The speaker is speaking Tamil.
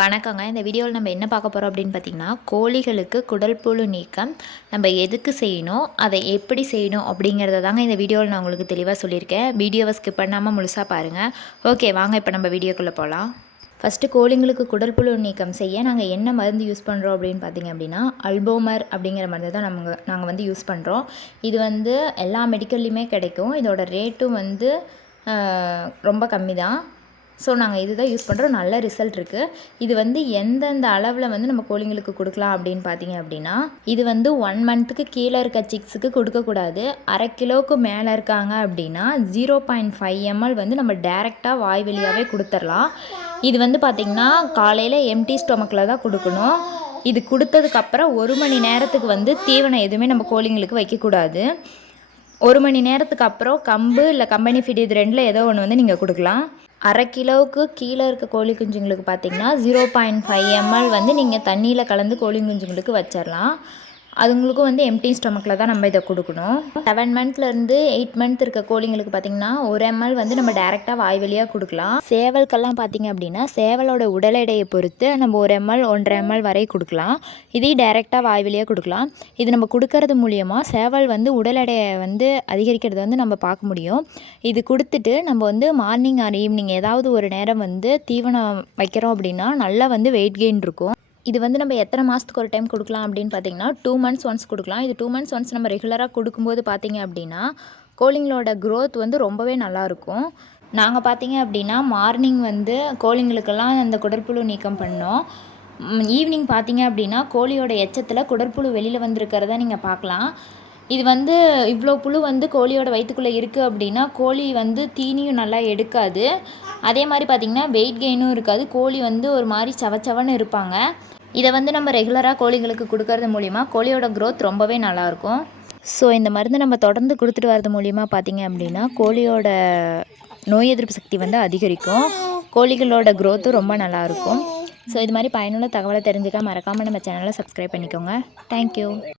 வணக்கங்க. இந்த வீடியோவில் நம்ம என்ன பார்க்க போகிறோம் அப்படின்னு பார்த்தீங்கன்னா, கோழிகளுக்கு குடல் புழு நீக்கம் நம்ம எதுக்கு செய்யணும், அதை எப்படி செய்யணும் அப்படிங்கிறத தாங்க இந்த வீடியோவில் நான் உங்களுக்கு தெளிவாக சொல்லியிருக்கேன். வீடியோவை ஸ்கிப் பண்ணாமல் முழுசாக பாருங்கள். ஓகே, வாங்க இப்போ நம்ம வீடியோக்குள்ளே போகலாம். ஃபஸ்ட்டு கோழிங்களுக்கு குடல் புழு நீக்கம் செய்ய நாங்கள் என்ன மருந்து யூஸ் பண்ணுறோம் அப்படின்னு பார்த்தீங்க அப்படின்னா, அல்போமர் அப்படிங்கிற மருந்து தான் நாங்கள் வந்து யூஸ் பண்ணுறோம். இது வந்து எல்லா மெடிக்கல்லையுமே கிடைக்கும். இதோட ரேட்டும் வந்து ரொம்ப கம்மி தான். ஸோ நாங்கள் இது தான் யூஸ் பண்ணுறோம். நல்ல ரிசல்ட் இருக்குது. இது வந்து எந்தெந்த அளவில் வந்து நம்ம கோழிங்களுக்கு கொடுக்கலாம் அப்படின்னு பார்த்தீங்க அப்படின்னா, இது வந்து 1 மந்த்துக்கு கீழே இருக்க சிக்ஸுக்கு கொடுக்கக்கூடாது. அரை கிலோவுக்கு மேலே இருக்காங்க அப்படின்னா 0.5 ml வந்து நம்ம டேரெக்டாக வாய் வழியாகவே கொடுத்துர்லாம். இது வந்து பார்த்திங்கன்னா காலையில் எம்டி ஸ்டொமக்கில் தான் கொடுக்கணும். இது கொடுத்ததுக்கப்புறம் 1 மணி நேரத்துக்கு வந்து தீவனம் எதுவுமே நம்ம கோழிங்களுக்கு வைக்கக்கூடாது. 1 மணி நேரத்துக்கு அப்புறம் கம்பு இல்லை கம்பெனி ஃபீட் இது ரெண்டில் ஏதோ ஒன்று வந்து நீங்கள் கொடுக்கலாம். அரை கிலோவுக்கு கீழே இருக்க கோழி குஞ்சுங்களுக்கு பார்த்திங்கன்னா 0.5 ml வந்து நீங்கள் தண்ணியில் கலந்து கோழி குஞ்சுங்களுக்கு வச்சிடலாம். அதுங்களுக்கும் வந்து எம்டி ஸ்டொமக்கில் தான் நம்ம இதை கொடுக்கணும். 7 மந்த்லேருந்து 8 மந்த் இருக்க கோழிங்களுக்கு பார்த்திங்கன்னா 1 ml வந்து நம்ம டேரெக்டாக வாய் வழியாக கொடுக்கலாம். சேவல்கெல்லாம் பார்த்திங்க அப்படின்னா சேவலோட உடல் எடையை பொறுத்து நம்ம 1 ml 1.5 ml வரை கொடுக்கலாம். இதையும் டேரெக்டாக வாய் வழியாக கொடுக்கலாம். இது நம்ம கொடுக்கறது மூலியமாக சேவல் வந்து உடல் எடையை வந்து அதிகரிக்கிறத வந்து நம்ம பார்க்க முடியும். இது கொடுத்துட்டு நம்ம வந்து மார்னிங் ஆர் ஈவினிங் ஏதாவது ஒரு நேரம் வந்து தீவனம் வைக்கிறோம் அப்படின்னா நல்லா வந்து வெயிட் கெயின் இருக்கும். இது வந்து நம்ம எத்தனை மாதத்துக்கு ஒரு டைம் கொடுக்கலாம் அப்படின்னு பார்த்தீங்கன்னா 2 months ஒன்ஸ் கொடுக்கலாம். இது 2 months ஒன்ஸ் நம்ம ரெகுலராக கொடுக்கும்போது பார்த்தீங்க அப்படின்னா கோழிங்களோட க்ரோத் வந்து ரொம்பவே நல்லாயிருக்கும். நாங்கள் பார்த்தீங்க அப்படின்னா மார்னிங் வந்து கோழிங்களுக்கெல்லாம் அந்த குடற்புழு நீக்கம் பண்ணோம். ஈவினிங் பார்த்தீங்க அப்படின்னா கோழியோட எச்சத்தில் குடற்புழு வெளியில் வந்திருக்கிறத நீங்கள் பார்க்கலாம். இது வந்து இவ்வளோ புழு வந்து கோழியோட வயிற்றுக்குள்ளே இருக்குது அப்படின்னா கோழி வந்து தீனியும் நல்லா எடுக்காது. அதே மாதிரி பார்த்திங்கன்னா வெயிட் கெயினும் இருக்காது. கோழி வந்து ஒரு மாதிரி சவச்சவன்னு இருப்பாங்க. இதை வந்து நம்ம ரெகுலராக கோழிங்களுக்கு கொடுக்கறது மூலிமா கோழியோட க்ரோத் ரொம்பவே நல்லாயிருக்கும். ஸோ இந்த மருந்து நம்ம தொடர்ந்து கொடுத்துட்டு வரது மூலிமா பார்த்திங்க அப்படின்னா கோழியோட நோய் எதிர்ப்பு சக்தி வந்து அதிகரிக்கும். கோழிகளோட க்ரோத்தும் ரொம்ப நல்லாயிருக்கும். ஸோ இது மாதிரி பயனுள்ள தகவலை தெரிஞ்சுக்க மறக்காமல் நம்ம சேனலை சப்ஸ்கிரைப் பண்ணிக்கோங்க. தேங்க்யூ.